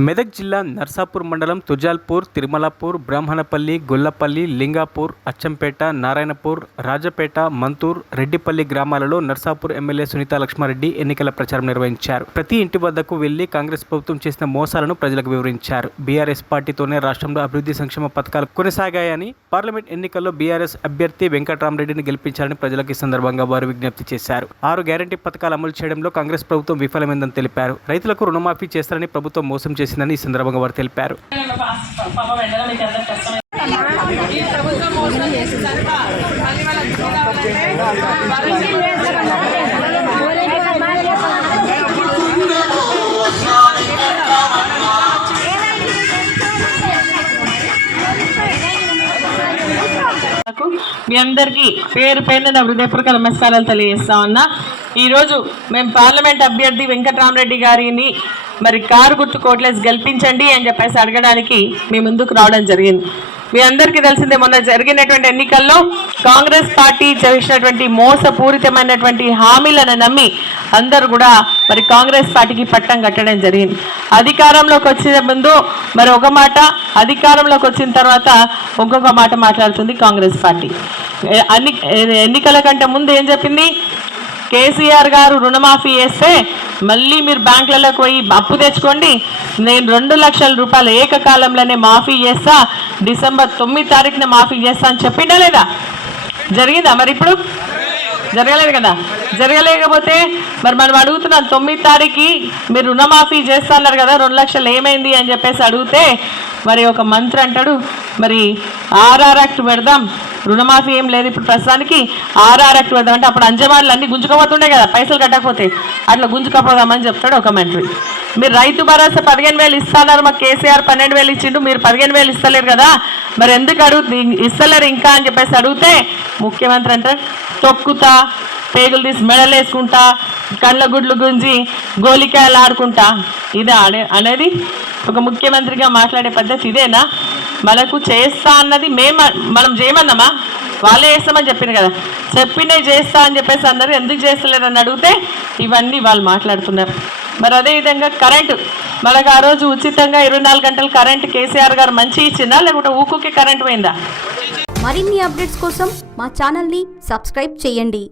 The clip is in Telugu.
మెదక్ జిల్లా నర్సాపూర్ మండలం తుజాల్పూర్ తిరుమలాపూర్ బ్రాహ్మణపల్లి గొల్లపల్లి లింగాపూర్ అచ్చంపేట నారాయణపూర్ రాజపేట మంతూర్ రెడ్డిపల్లి గ్రామాలలో నర్సాపూర్ ఎమ్మెల్యే సునీత లక్ష్మారెడ్డి ఎన్నికల ప్రచారం నిర్వహించారు. ప్రతి ఇంటి వద్దకు వెళ్ళి కాంగ్రెస్ ప్రభుత్వం చేసిన మోసాలను ప్రజలకు వివరించారు. బీఆర్ఎస్ పార్టీతోనే రాష్ట్రంలో అభివృద్ధి సంక్షేమ పథకాలు కొనసాగాయని పార్లమెంట్ ఎన్నికల్లో బీఆర్ఎస్ అభ్యర్థి వెంకట్రామరెడ్డిని గెలిపించాలని ప్రజలకు ఈ సందర్భంగా వారు విజ్ఞప్తి చేశారు. ఆరు గ్యారంటీ పథకాలు అమలు చేయడంలో కాంగ్రెస్ ప్రభుత్వం విఫలమైందని తెలిపారు. రైతులకు రుణమాఫీ చేస్తారని ప్రభుత్వం మోసం చేసిందని ఈ సందర్భంగా వారు తెలిపారు. నాకు మీ అందరికీ పేరు పైన నా హృదయపూర్వక నమస్కారాలు తెలియజేస్తా ఉన్నా. ఈరోజు మేము పార్లమెంట్ అభ్యర్థి వెంకటరామరెడ్డి గారిని మరి కారు గుర్తు కోట్లేసి గెలిపించండి అని చెప్పేసి అడగడానికి మీ ముందుకు రావడం జరిగింది. మీ అందరికీ తెలిసిందే మొన్న జరిగినటువంటి ఎన్నికల్లో కాంగ్రెస్ పార్టీ చేసినటువంటి మోసపూరితమైనటువంటి హామీలను నమ్మి అందరూ కూడా మరి కాంగ్రెస్ పార్టీకి పట్టం కట్టడం జరిగింది. అధికారంలోకి వచ్చిన ముందు మరి ఒక మాట అధికారంలోకి వచ్చిన తర్వాత ఇంకొక మాట మాట్లాడుతుంది కాంగ్రెస్ పార్టీ. అన్ని ఎన్నికల కంటే ముందు ఏం చెప్పింది? కేసీఆర్ గారు రుణమాఫీ చేస్తే మళ్ళీ మీరు బ్యాంకులలోకి పోయి అప్పు తెచ్చుకోండి. నేను రెండు లక్షల రూపాయలు ఏకకాలంలోనే మాఫీ చేస్తా. డిసెంబర్ తొమ్మిది తారీఖున మాఫీ చేస్తా అని చెప్పిండా లేదా? జరిగిందా మరి ఇప్పుడు? జరగలేదు కదా? జరగలేకపోతే మరి మనం అడుగుతున్నాం తొమ్మిది తారీఖు మీరు రుణమాఫీ చేస్తున్నారు కదా రెండు లక్షలు ఏమైంది అని చెప్పేసి అడిగితే మరి ఒక మంత్రి అంటాడు మరి ఆర్ఆర్ యాక్ట్ పెడదాం రుణమాఫీ ఏం లేదు. ఇప్పుడు ప్రస్తుతానికి ఆర్ఆర్ యాక్ట్ పెడదాం అంటే అప్పుడు అంజమానులు అన్ని గుంజుకపోతుండే కదా పైసలు కట్టకపోతే. అట్లా గుంజుకపోదామని చెప్తాడు ఒక మంత్రి. మీరు రైతు భరోసా పదిహేను వేలు ఇస్తున్నారు మాకు కేసీఆర్ పన్నెండు వేలు ఇచ్చిండు మీరు పదిహేను వేలు ఇస్తలేరు కదా. మరి ఎందుకు అడుగు ఇస్తలేరు ఇంకా అని చెప్పేసి అడిగితే ముఖ్యమంత్రి అంటే తొక్కుతా పేగులు తీసి మెడలేసుకుంటా కళ్ళ గుడ్లు గుంజి గోలికాయలు ఆడుకుంటా. ఇదే అనేది ఒక ముఖ్యమంత్రిగా మాట్లాడే పద్ధతి ఇదేనా? మనకు చేస్తా అన్నది మేము మనం చేయమన్నామా? వాళ్ళే చేస్తామని చెప్పింది కదా. చెప్పినే చేస్తా అని చెప్పేసి అన్నారు ఎందుకు చేస్తలేరని అడిగితే ఇవన్నీ వాళ్ళు మాట్లాడుతున్నారు. మరి అదేవిధంగా కరెంటు. మనకు ఆ రోజు ఉచితంగా ఇరవై నాలుగు గంటలు కరెంట్ కేసీఆర్ గారు మంచి ఇచ్చిందా? లేకుంటే ఊకుకి కరెంట్ పోయిందా? మరిన్ని అప్డేట్స్ కోసం మా ఛానల్ని సబ్స్క్రైబ్ చేయండి.